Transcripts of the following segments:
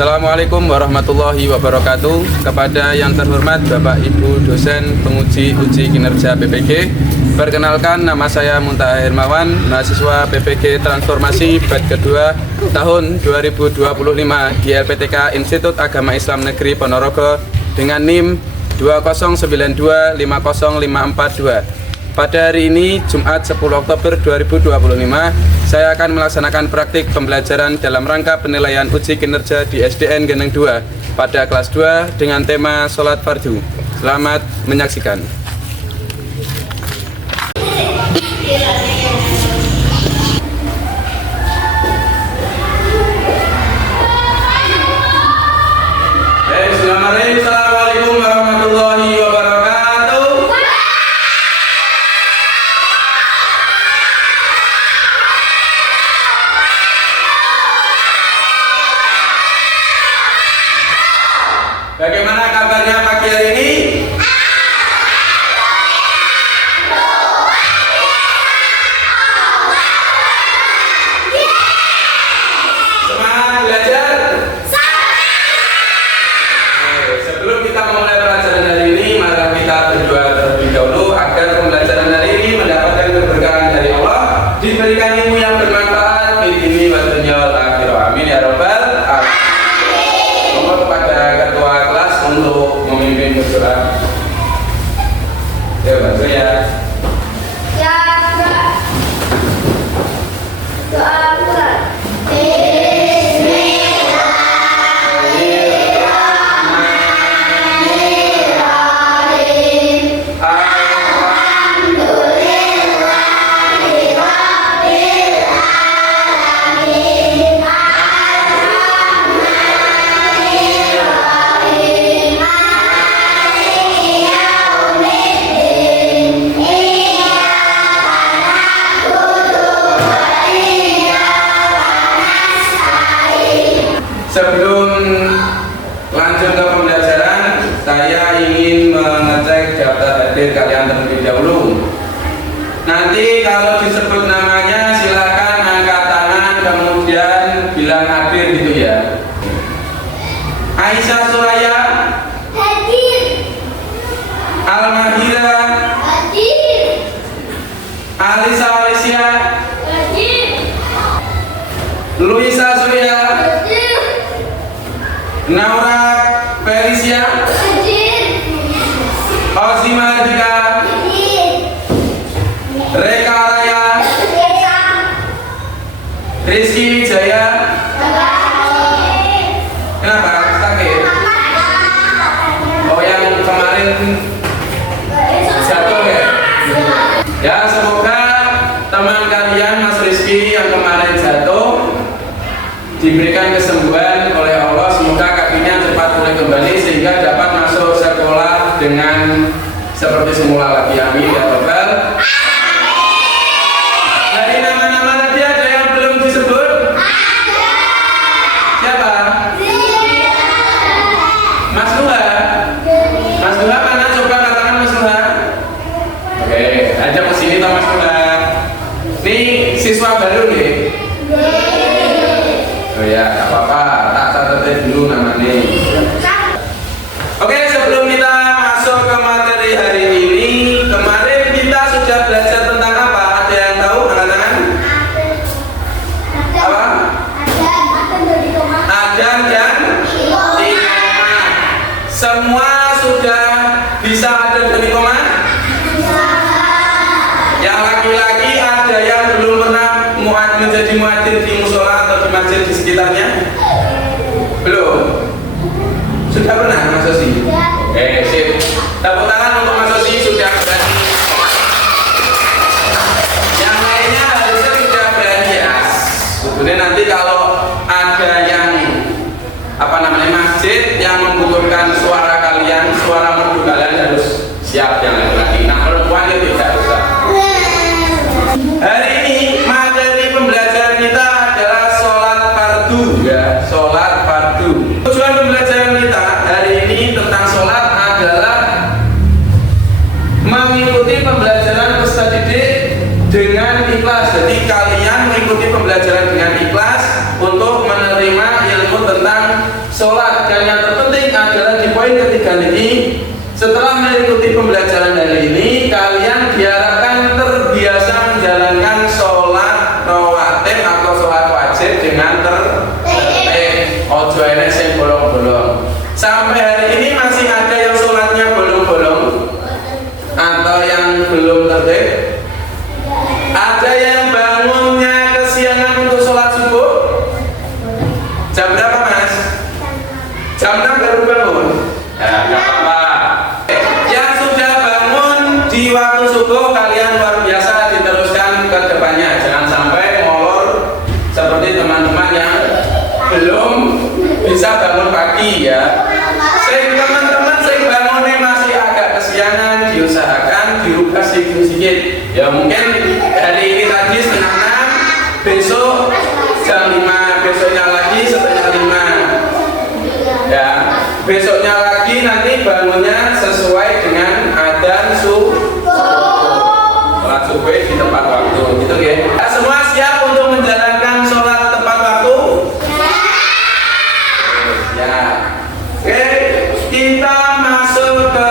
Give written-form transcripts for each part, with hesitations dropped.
Assalamualaikum warahmatullahi wabarakatuh. Kepada yang terhormat Bapak Ibu dosen penguji uji kinerja PPG, perkenalkan nama saya Muntaha Hermawan, mahasiswa PPG Transformasi batch kedua tahun 2025 di LPTK Institut Agama Islam Negeri Ponorogo dengan NIM 209250542. Pada hari ini, Jumat 10 Oktober 2025, saya akan melaksanakan praktik pembelajaran dalam rangka penilaian uji kinerja di SDN Geneng 2 pada kelas 2 dengan tema Sholat Fardu. Selamat menyaksikan. Assalamualaikum warahmatullahi wabarakatuh. Bagaimana kabarnya pagi hari ini? Semangat belajar? Sebelum kita memulai pelajaran hari ini, mari kita berdoa terlebih dahulu agar pembelajaran hari ini mendapatkan keberkahan dari Allah, diberikan ilmu yang bermanfaat di sini wa dunya wal akhirah. Amin ya rabbal alamin. Mohon kepada ketua kelas untuk memimpin berdoa. Ya, bantu ya. Ya, Pak. Doa Quran. Sebelum lanjut ke pembelajaran, saya ingin mengecek daftar hadir kalian terlebih dahulu. Nanti kalau disebut namanya silakan angkat tangan kemudian bilang hadir gitu ya. Aisyah Suraya, Hadir. Al-Mahira, Hadir. Alisa Alicia, Hadir. Luisa Surya, Hadir. Naura Felicia, Hadir. Ozima Hardika, Hadir. Reka Raya, Rizky Wijaya. Kenapa? Sakit? Oh, yang kemarin jatuh ya? Ya, semoga teman kalian Mas Rizky yang kemarin jatuh diberikan kesembuhan oleh Allah. Semoga kakinya cepat pulih kembali sehingga dapat masuk sekolah dengan seperti semula lagi. Amin ya rabbal. Dari nama-nama tadi ada yang belum disebut? Siapa? Mas Nuha. Mas Nuha mana? Coba katakan Mas Nuha. Oke, ajak ke sini Mas Nuha. Ini siswa baru nih. Oh ya, gak apa-apa. Tak catat dulu namanya. Oke, sebelum kita masuk ke materi hari ini, kemarin kita sudah belajar tentang apa? Ada yang tahu? Angkat tangan. Apa? Adan dan iqamah. Semua sudah bisa adan dan iqamah? Yang laki-laki ada yang belum pernah menjadi muadzin di musola atau di masjid di sekitarnya? Belum? Sudah pernah Mas Sosi? Oke, sip. Tepuk tangan untuk Mas Sosi sudah berani. Yang lainnya harusnya sudah berani ya. Kemudian nanti kalau ada yang masjid yang membutuhkan suara kalian, suara merdu kalian harus siap yang laki-laki. Nah, perempuan itu tidak usah. Hari ini materi pembelajaran kita adalah sholat fardu ya, sholat fardu. Tujuan pembelajaran kita hari ini tentang sholat adalah mengikuti pembelajaran peserta didik dengan ikhlas. Jadi kalian mengikuti pembelajaran dengan ikhlas untuk menerima ilmu tentang poin ketiga ini, setelah mengikuti pembelajaran hari ini, kalian diharapkan terbiasa menjalankan sholat rawatib atau sholat wajib dengan tertib. Ojo enek sing bolong-bolong. Sampai hari ini masih ada yang sholatnya bolong-bolong atau yang belum tertib. Ada yang bangunnya kesiangan untuk sholat subuh. Jam berapa mas? Jam 6 baru bangun. Ya, nggak apa-apa. Yang sudah bangun di waktu subuh, kalian luar biasa, diteruskan ke depannya. Jangan sampai molor seperti teman-teman yang belum bisa bangun pagi ya. Teman-teman sing bangunnya masih agak kesiangan, diusahakan dirubah sedikit-sedikit. Ya mungkin hari ini tadi setengah 6, besok jam 5, besoknya lagi setengah 5. Ya, besoknya lagi nanti bangunnya sesuai dengan adzan subuh. Sholat subuh di tempat waktu, gitu ya. Semua siap untuk menjalankan sholat tepat waktu? Ya. Oke, kita masuk ke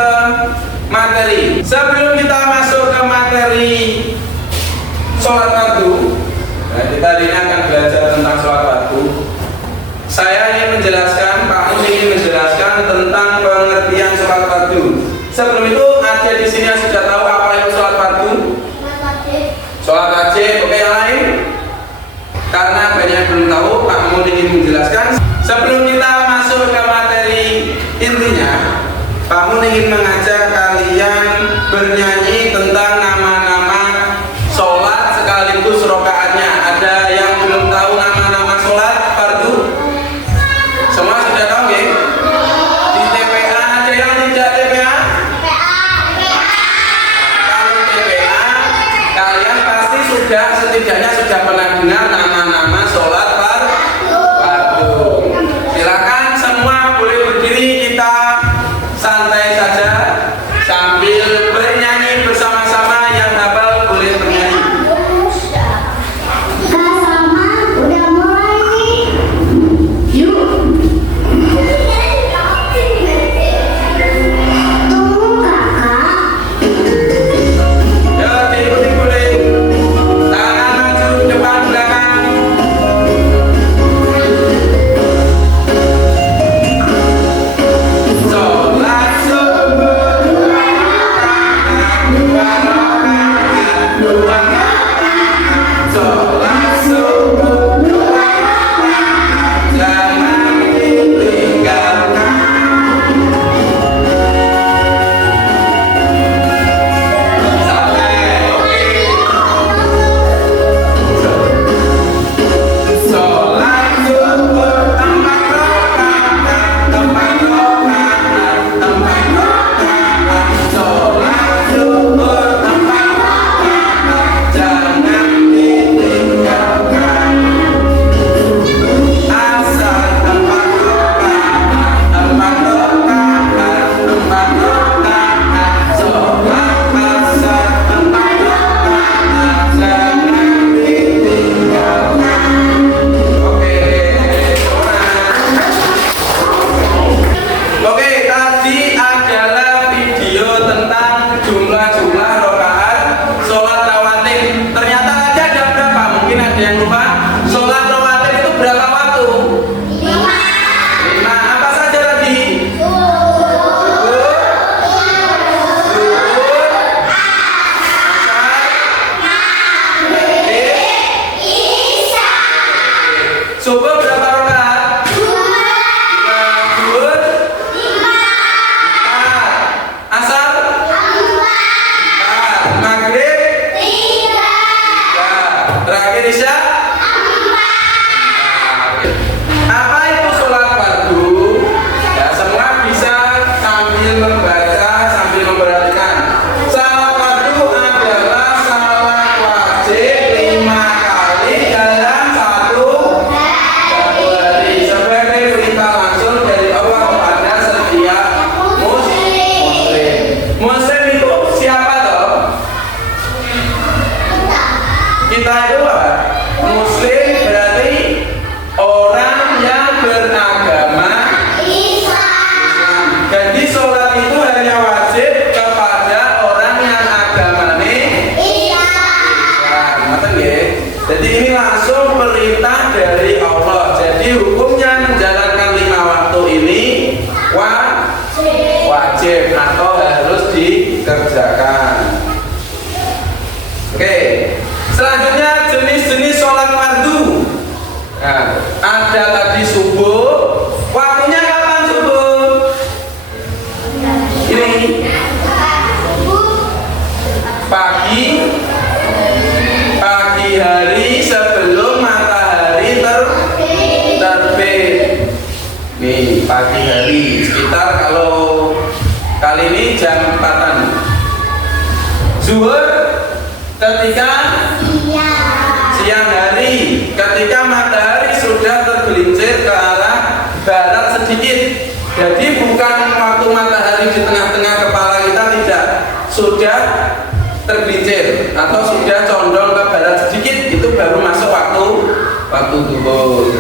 materi. Sebelum kita masuk ke materi sholat fardu, nah, kita hari ini akan belajar tentang sholat fardu. Saya ingin menjelaskan, Pak Mun ingin menjelaskan tentang pengertian sholat fardu. Sebelum itu, ada di sini yang sudah tahu apa itu sholat fardu? Sholat wajib, oke yang lain? Karena banyak yang belum tahu, Pak Mun ingin menjelaskan. Sebelum kita masuk ke materi intinya, Pak Mun ingin mengajak kalian bernyanyi tentang nama-nama sholat sekaligus rokaatnya. Ada yang belum tahu nama-nama sholat fardu? Semua sudah tahu ya? Di TPA ada yang tidak TPA? Nih, pagi hari sekitar kalau kali ini jam 4-an. Zuhur ketika siang hari, ketika matahari sudah tergelincir ke arah barat sedikit. Jadi bukan waktu matahari di tengah-tengah kepala kita, tidak, sudah tergelincir atau sudah condong ke barat sedikit, itu baru masuk waktu zuhur.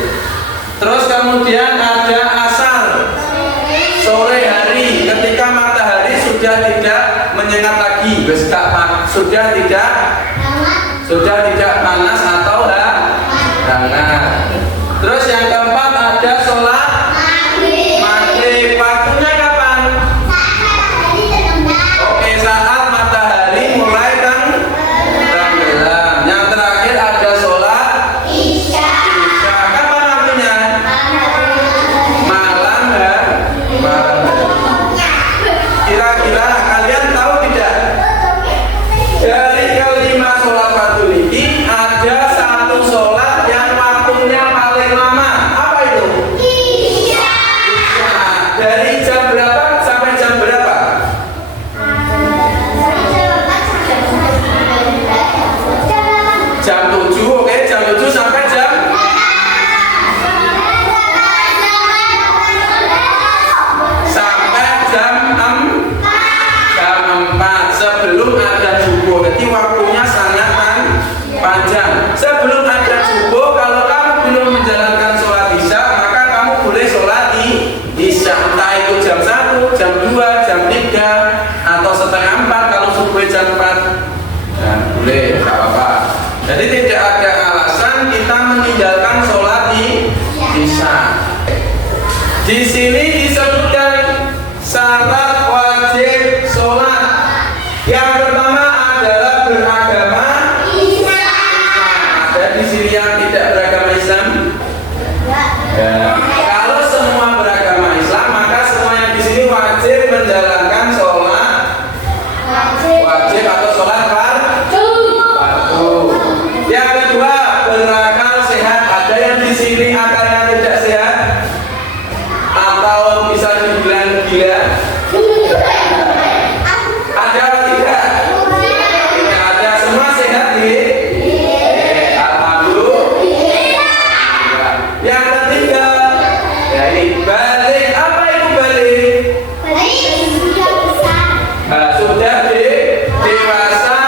Terus kemudian ada asar, sore hari, ketika matahari sudah tidak menyengat lagi, sudah tidak panas atau hangat. Terus yang keempat ada sholat maghrib. Waktunya kapan? Oke, saat matahari mulai tenggelam. Yang terakhir ada sholat isya. Kapan waktunya? Malam. Kira-kira kalian tahu tidak? Dari kelima sholat fardu ini ada satu sholat yang waktunya paling lama. Apa itu? Isya. Dari jam berapa sampai jam berapa? Jam 7, oke, jam 7 sampai jam jam 4 sebelum ada subuh. Jadi waktunya sangat panjang. Sebelum ada subuh, kalau kamu belum menjalankan sholat isya, maka kamu boleh sholat isya. Entah itu jam 1, jam 2, jam 3, atau setengah 4 kalau subuh jam 4. Nah, boleh, tidak apa-apa. Jadi tidak ada alasan kita meninggalkan sholat isya. Di sini disebutkan syarat wajib sholat. Yang pertama adalah beragama Islam. Ada di sini yang tidak beragama Islam? Ya. Kalau semua beragama Islam, maka semua yang di sini wajib menjalankan sholat wajib atau sholat fardu. Yang kedua, berakal sehat. Ada yang di sini akalnya tidak sehat atau bisa dibilang gila? Ada apa tidak? Tidak ada, semua sehat nih. Alhamdulillah. Yang ketiga, ya ini balik. Apa itu balik? Sudah dewasa,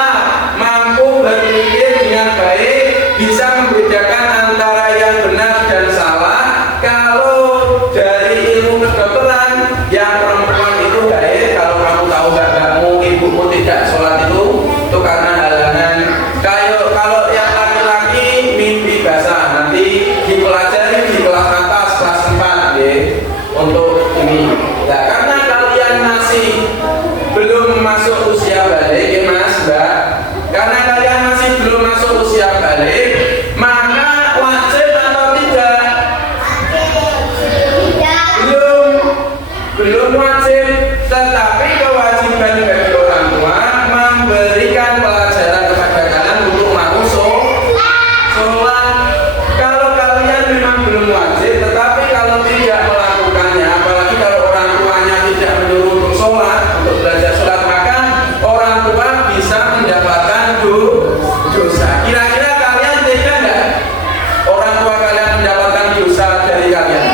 mampu berpikir dengan baik, bisa membedakan antara yang benar dan salah. Kalau dari ilmu kedokteran, yang perempuan itu baik. Kalau kamu tahu bapakmu, ibumu tidak sholat itu karena halangan. Kalau yang laki-laki mimpi basah, nanti dipelajari di kelas atas, kelas 4 ya, untuk ini. Nah, karena kalian masih belum masuk usia balik ya Mas, Mbak. Karena kalian masih belum masuk usia balik, maka wajib atau tidak? Belum wajib, tetapi kewajiban bagi orang tua memberikan pelajaran kepada kalian untuk melakukan sholat. Kalau kalian memang belum wajib, tetapi kalau tidak melakukannya, apalagi kalau orang tuanya tidak menyuruh untuk sholat, untuk belajar sholat, maka orang tua bisa mendapatkan dosa. Kira-kira kalian tega nggak orang tua kalian mendapatkan dosa dari kalian?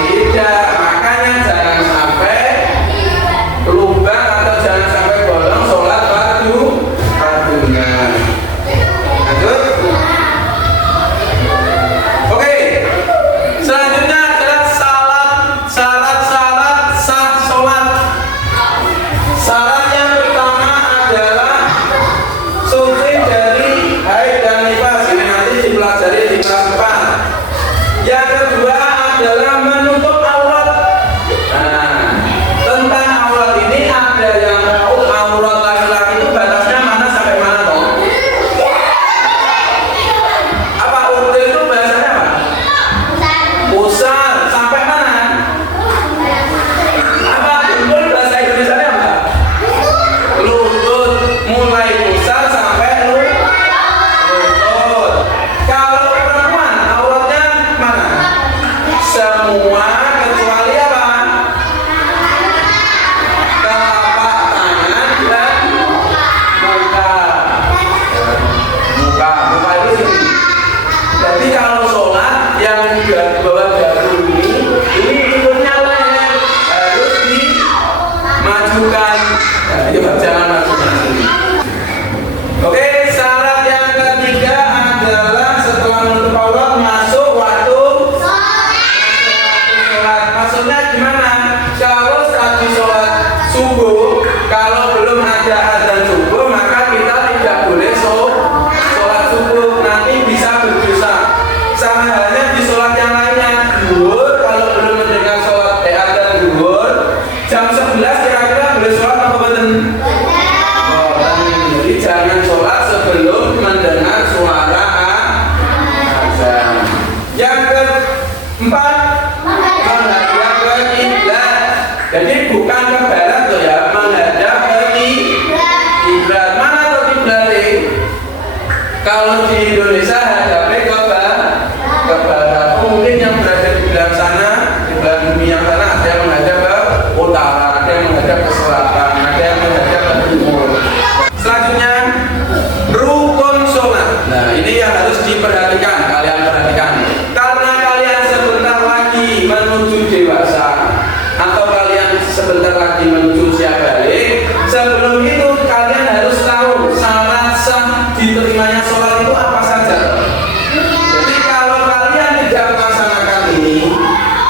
Tidak. Makanya jangan sampai lupa atau jangan sampai bolong sholat fardunya. Lanjut. Oke. Selanjutnya adalah syarat-syarat sah sholat. Syarat yang pertama adalah suci dari haid dan nifas. Ini nanti dipelajari di kelas 4. Yang kedua adalah menutup aurat. Nah, tentang aurat ini ada yang tahu aurat laki-laki itu batasnya mana sampai mana toh? Apa urut itu bahasanya apa? Pusar sampai mana? Apa jempol bahasa Indonesia apa? Lutut, mulai pusar sampai lutut. Kalau perempuan auratnya mana? Semua ada azan subuh maka kita tidak boleh sholat subuh, nanti bisa berdosa. Sama halnya di sholat yang lainnya, zuhur kalau belum mendengar sholat azan zuhur jam 11 kira-kira boleh sholat apa betul? Jadi jangan sholat sebelum mendengar suara azan. Yang keempat, menghadap ke kiblat. Jadi bukan ke barat loh ya, menghadap ke kiblat. Mana tuh kiblat? Kalau di Indonesia hadapnya ke barat. Mungkin yang berada di belah sana, di belah bumi yang sana, ada yang menghadap ke utara, ada yang menghadap ke selatan, ada yang menghadap ke timur. Selanjutnya rukun sholat. Nah ini yang harus diperhatikan, kalian perhatikan. Karena kalian sebentar lagi menuju dewasa atau kalian sebentar lagi menuju usia balik, sebelum itu kalian harus tahu syarat sah diterimanya sholat itu apa saja. Jadi kalau kalian tidak melaksanakan ini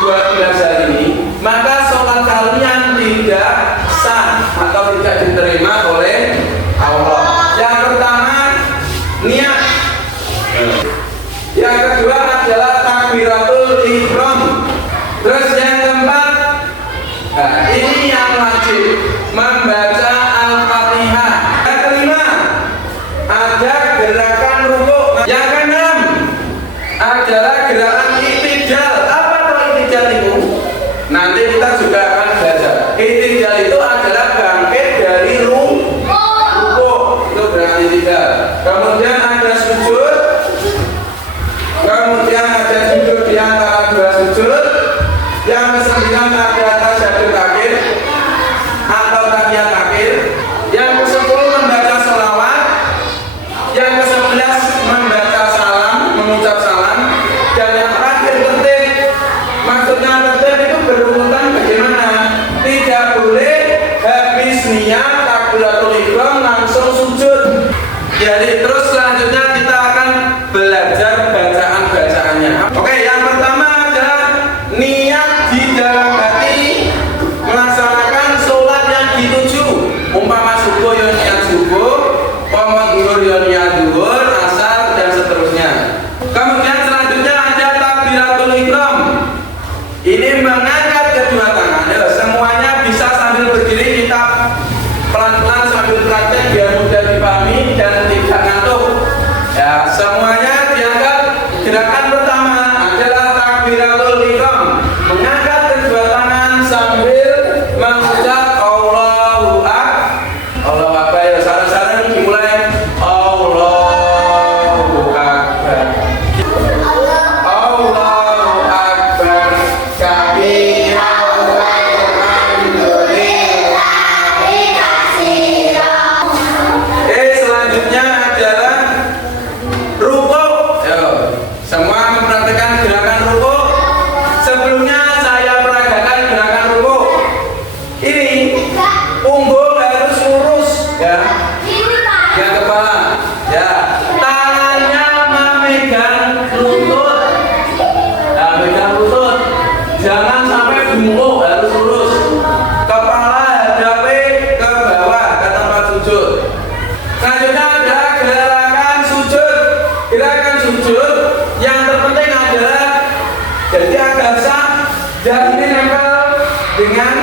12 hari ini, maka sholat kalian tidak sah atau tidak diterima oleh Allah. Yang pertama niat. Yang kedua adalah takbiratul ihram. Terus yang keempat, ini yang wajib, membaca Al-Fatihah. Yang kelima ada gerakan rukuk. Yang keenam adalah gerakan iktidal. Apa itu iktidal itu? Nanti kita juga akan belajar. Iktidal itu adalah bangkit dari rukuk. Itu gerakan iktidal. Kemudian ada sujud. Kemudian ada sujud di antara dua sujud. Yang ke-9 ada tasyahud akhir atau tahiyat akhir. Yang ke-10 membaca sholawat. Yang ke-11 membaca salam, mengucap salam. Dan yang terakhir tertib. Maksudnya tertib itu berurutan bagaimana? Tidak boleh habis niat takbiratul ihram langsung sujud. Jadi terus selanjutnya kita akan belajar bacaan-bacaannya. Oke, yang pertama adalah niat di dalam hati melaksanakan sholat yang dituju. Umpama subuh ya niat subuh, umpama duhur ya niat duhur, asar dan seterusnya. Kemudian selanjutnya ada takbiratul ihram. Ini mengangkat kedua tangan. Ya, semuanya bisa sambil berdiri, kita pelan-pelan sambil praktek biar mudah dipahami dan tidak ngantuk. Ya, semuanya diangkat. Gerakan pertama adalah takbiratul ihram, mengangkat kedua tangan sambil mengucap Allahu Akbar. Allahu Akbar. Ya, saran-saran dimulai Allahu Akbar. Allahu Akbar kabira walhamdulillahi katsira. Selanjutnya adalah rukuk. Semua mempraktikkan gerakan rukuk. Sebelumnya saya peragakan gerakan rukuk. Ini punggung harus lurus ya. Yang kepala ya. Tangannya memegang lutut. Nah, megang lutut. Jangan sampai bungkuk, harus lurus. Kepala hadapnya ke bawah ke tempat sujud. Selanjutnya ada gerakan sujud. Gerakan sujud yang terpenting adalah jadi agar sah jari ini nempel dengan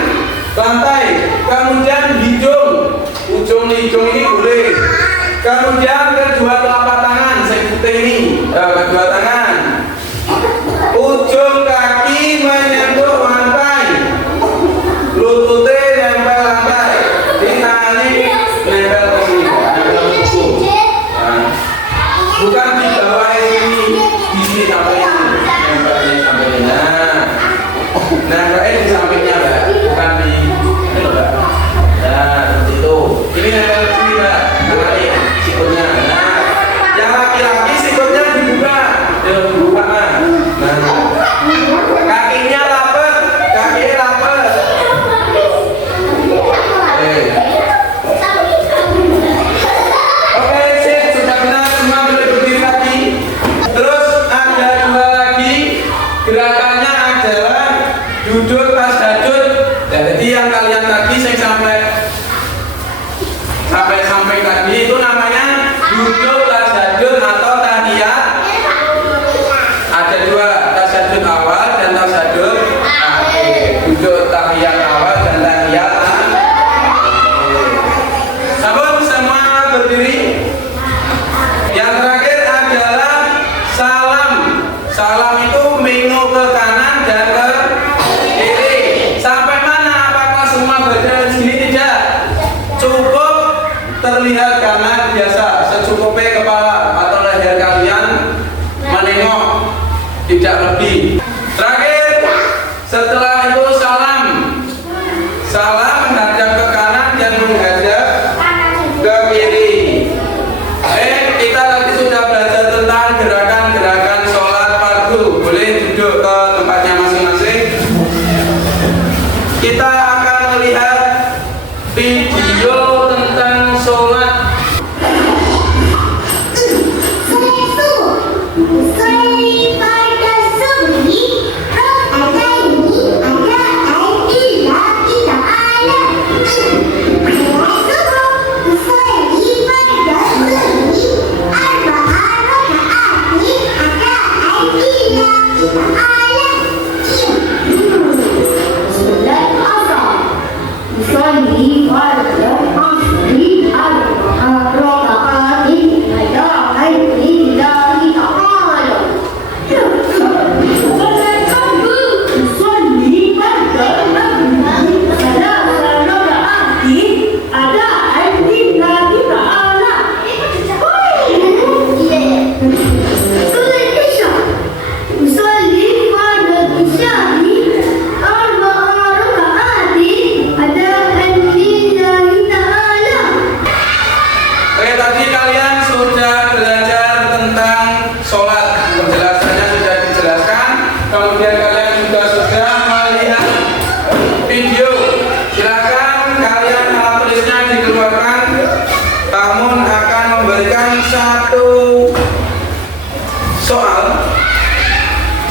lantai. Kemudian hidung, ujung hidung ini boleh. Kemudian kedua telapak tangan seperti ini, kedua tangan. Ujung kaki menyentuh lantai. Lututnya nempel lantai. Di tangan ini nempel ke sini, nempel ke buku. Bukan di bawah ini, di sini sampai ini, nempelnya sampai ini. Nempelnya di sampingnya, Mbak. Bukan di ini loh, Mbak. Nah, seperti itu. Ini nempel ke sini, Mbak. Nah, sikutnya. Nah, yang laki-laki sikutnya dibuka. Ya, dibuka, Mbak. Nah, kakinya lapet, kakinya lapet. Oke, sip, sudah benar, semua boleh berdiri lagi. Terus ada dua lagi. Gerakannya adalah duduk tasyahud. Jadi yang kalian tadi saya sampai melihat kanan biasa, secukupnya kepala atau leher kalian menengok, tidak lebih. Terakhir, setelah itu salam. Salam menghadap ke kanan dan menghadap ke kiri. Kita tadi sudah belajar tentang gerakan-gerakan sholat fardu. Boleh duduk ke tempatnya masing-masing. Kita akan melihat video tentang sholat.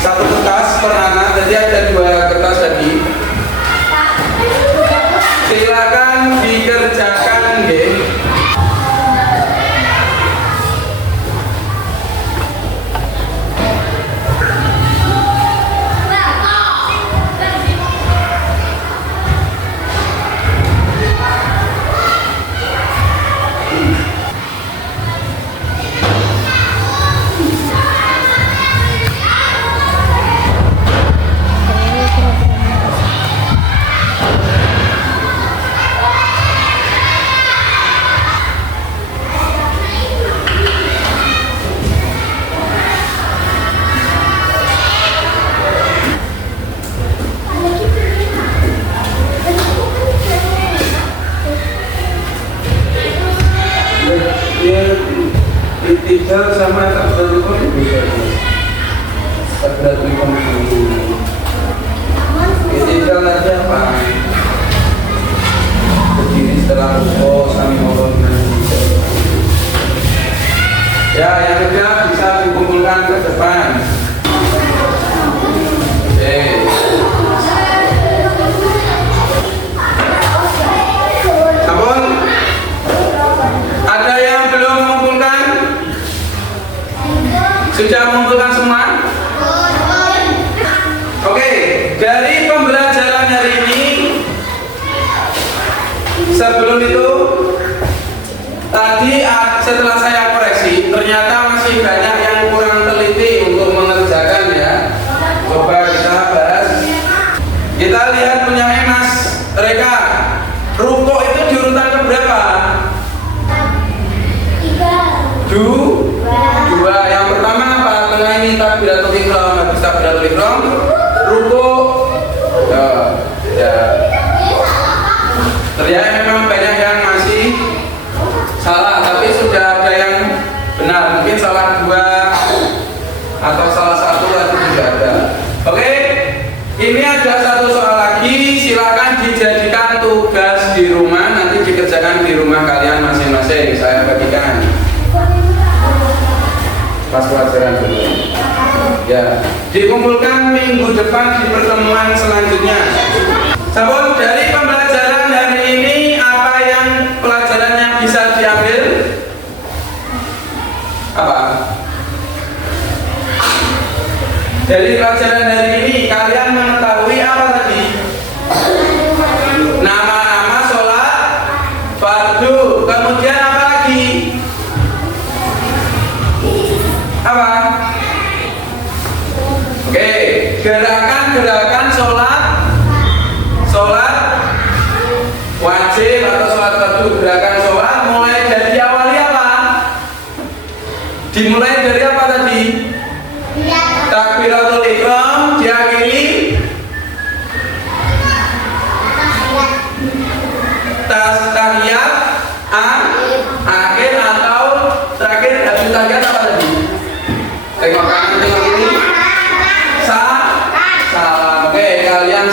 Satu kertas per anak, jadi ada 2 kertas tadi. Silakan dikerjakan, nggih. Ijal sama takbir itu bisa. Takbir itu ijal nanti apa? Berdiri setelah rukuk sambil ngolong. Ya, yang kedua bisa dikumpulkan ke depan. Oke. Ampun. Ada yang belum mengumpulkan? Sudah mengumpulkan semua? Oke, dari pembelajaran hari ini, sebelum itu, tadi setelah saya koreksi, ternyata masih banyak yang kurang teliti untuk mengerjakan ya. Coba kita bahas. Kita lihat punya Mas Reka. Rukuk itu diurutan ke berapa? 2. Yang pertama apa? Tengah ini takbiratul ihram, habis takbiratul ihram, rukuk. Ya. Ternyata memang banyak yang masih salah, tapi sudah ada yang benar. Mungkin salah 2 atau salah 1 lagi juga ada. Oke, ini ada satu soal lagi. Silakan dijadikan tugas di rumah, nanti dikerjakan di rumah kalian masing-masing. Saya bagikan pas pelajaran dulu. Ya, dikumpulkan minggu depan di pertemuan selanjutnya. Sabun, dari pembelajaran hari ini apa yang pelajaran yang bisa diambil? Apa? Dari pelajaran hari ini kalian mengetahui apa tadi? Nama-nama sholat fardu. Kemudian apa lagi? Apa? Oke, gerakan-gerakan sholat wajib atau sholat fardu. Gerakan sholat mulai dari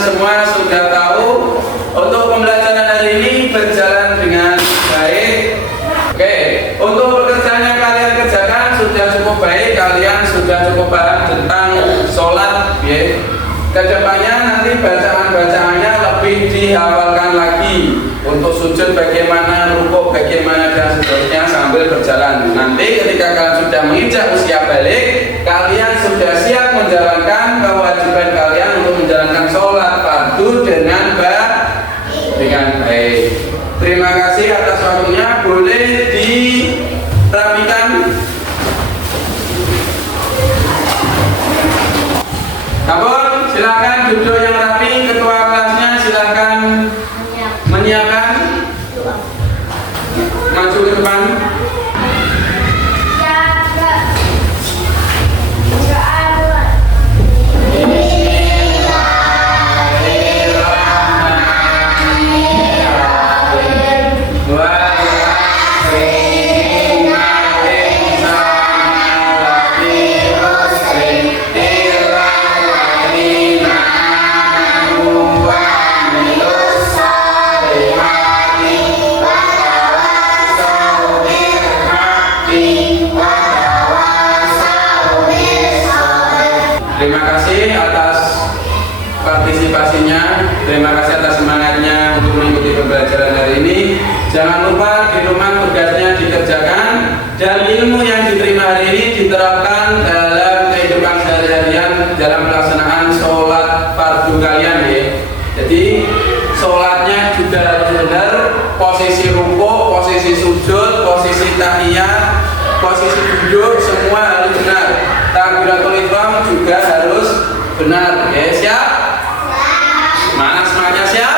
semua sudah tahu untuk pembelajaran hari ini berjalan dengan baik. Oke, untuk pekerjaan yang kalian kerjakan sudah cukup baik, kalian sudah cukup paham tentang sholat, ya. Kedepannya nanti bacaan-bacaannya lebih dihafalkan lagi. Untuk sujud bagaimana, rukuk bagaimana dan seterusnya sambil berjalan. Nanti ketika kalian sudah menginjak usia balik, kalian sudah siap menjalankan kewajiban kalian untuk menjalankan sholat fardu dengan baik. Terima kasih atas waktunya. Boleh dirapikan. Kabur, silakan duduk yang rapi. Ketua kelasnya silakan menyiapkan. Maju ke depan. Terima kasih atas partisipasinya, terima kasih atas semangatnya untuk mengikuti pembelajaran hari ini. Jangan lupa di rumah tugasnya dikerjakan dan ilmu yang diterima hari ini diterapkan dalam kehidupan sehari-harian dalam pelaksanaan sholat fardu kalian, ya. Jadi sholatnya juga harus benar, posisi rukuk, posisi sujud, posisi tahiyat, posisi duduk semua harus benar. Takbiratul ihram juga harus benar. Ya, siap? Mana semuanya siap?